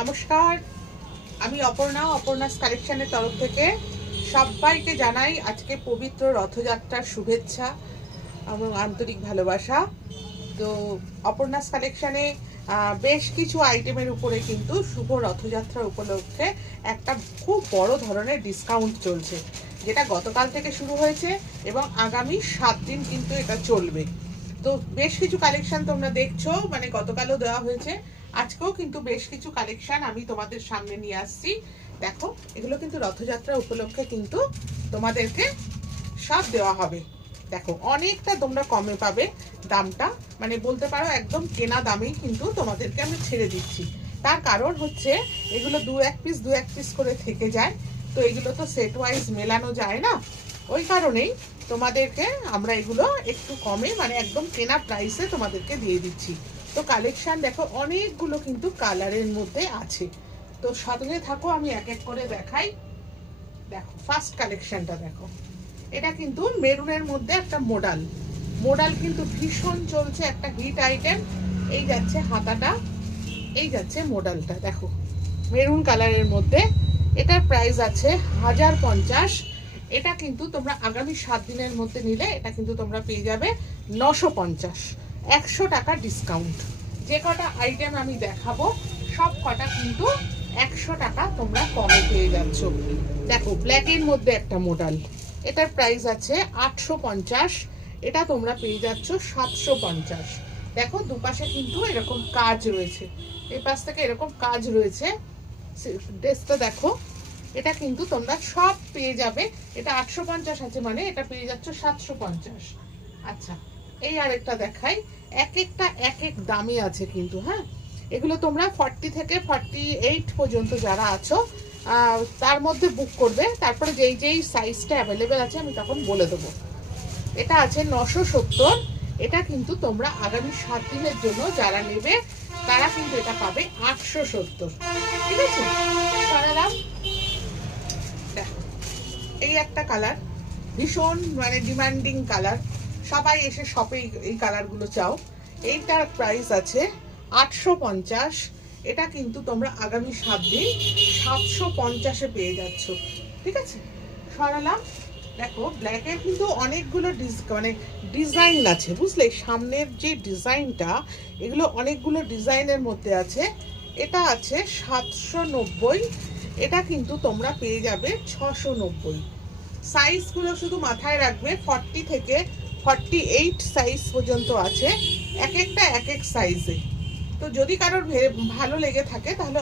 নমস্কার, আমি অপর্ণাস কালেকশনের তরফ থেকে সবাইকে জানাই আজকে পবিত্র রথযাত্রার শুভেচ্ছা এবং আন্তরিক ভালোবাসা। তো অপর্ণাস কালেকশনে বেশ কিছু আইটেমের উপরে কিন্তু শুভ রথযাত্রা উপলক্ষে একটা খুব বড় ধরনের ডিসকাউন্ট চলছে, যেটা গতকাল থেকে শুরু হয়েছে এবং আগামী 7 দিন কিন্তু এটা চলবে। তো বেশ কিছু কালেকশন তোমরা দেখছো, মানে গতকালও দেওয়া হয়েছে, আজকেও কিন্তু বেশ কিছু কালেকশন আমি তোমাদের সামনে নিয়ে আসছি। দেখো, এগুলো কিন্তু রথযাত্রা উপলক্ষে কিন্তু তোমাদেরকে সব দেওয়া হবে। দেখো, অনেকটা তোমরা কমে পাবে দামটা, মানে বলতে পারো একদম কেনা দামেই কিন্তু তোমাদেরকে আমি ছেড়ে দিচ্ছি। তার কারণ হচ্ছে এগুলো দু এক পিস করে থেকে যায়, তো এগুলো তো সেট ওয়াইজ মেলানো যায় না। ওই কারণেই তোমাদেরকে আমরা এগুলো একটু কমে, মানে একদম কেনা প্রাইসে তোমাদেরকে দিয়ে দিচ্ছি। তো কালেকশন দেখো, অনেকগুলো কিন্তু কালারের মধ্যে আছে। তো সঙ্গে থাকো, আমি এক এক করে দেখাই। দেখো, ফার্স্ট কালেকশনটা দেখো, এটা কিন্তু মেরুনের মধ্যে একটা মোডাল কিন্তু ভীষণ চলছে, একটা হিট আইটেম। এই যাচ্ছে হাতাটা, এই যাচ্ছে মোডালটা, দেখো মেরুন কালারের মধ্যে। এটার প্রাইস আছে 1050। এটা কিন্তু তোমরা আগামী 7 দিনের মধ্যে নিলে এটা কিন্তু তোমরা পেয়ে যাবে 950, 100 টাকা ডিসকাউন্ট। যে কটা আইটেম আমি দেখাবো সব কটা কিন্তু 100 টাকা তোমরা কমে পেয়ে যাচ্ছ। দেখো, ব্ল্যাকের মধ্যে একটা মোডাল, এটার প্রাইস আছে 850, এটা তোমরা পেয়ে যাচ্ছ 750। দেখো, দুপাশে কিন্তু এরকম কাজ রয়েছে, এই পাশ থেকে এরকম কাজ রয়েছে। ড্রেসটা দেখো, এটা কিন্তু তোমরা সব পেয়ে যাবে। এটা 850 আছে, মানে এটা পেয়ে যাচ্ছ 750। আচ্ছা, এই আরেকটা দেখাই। এক একটা এক এক দামে আছে কিন্তু, হ্যাঁ। এগুলো তোমরা 40 থেকে 48 পর্যন্ত যারা আছো তার মধ্যে বুক করবে, তারপরে যেই যেই সাইজটা অ্যাভেলেবেল আছে আমি তখন বলে দেবো। এটা আছে 970। এটা কিন্তু তোমরা আগামী 7 দিনের জন্য যারা নেবে তারা কিন্তু এটা পাবে 870। ঠিক আছে, সরালাম। দেখো, এই একটা কালার, ভীষণ মানে ডিমান্ডিং কালার, সবাই এসে শপে এই কালারগুলো চাও। এইটার প্রাইস আছে 850। এটা কিন্তু তোমরা আগামী 7 দিন 750-এ পেয়ে যাচ্ছ। ঠিক আছে, সরালাম। দেখো, ব্ল্যাকের কিন্তু অনেকগুলো মানে ডিজাইন আছে, বুঝলে? সামনের যে ডিজাইনটা, এগুলো অনেকগুলো ডিজাইনের মধ্যে আছে। এটা আছে 790, এটা কিন্তু তোমরা পেয়ে যাবে 690। সাইজগুলো শুধু মাথায় রাখবে, 40 থেকে 48 সাইজ পর্যন্ত আছে, এক একটা এক এক সাইজে। তো যদি কারোর ভালো লেগে থাকে তাহলে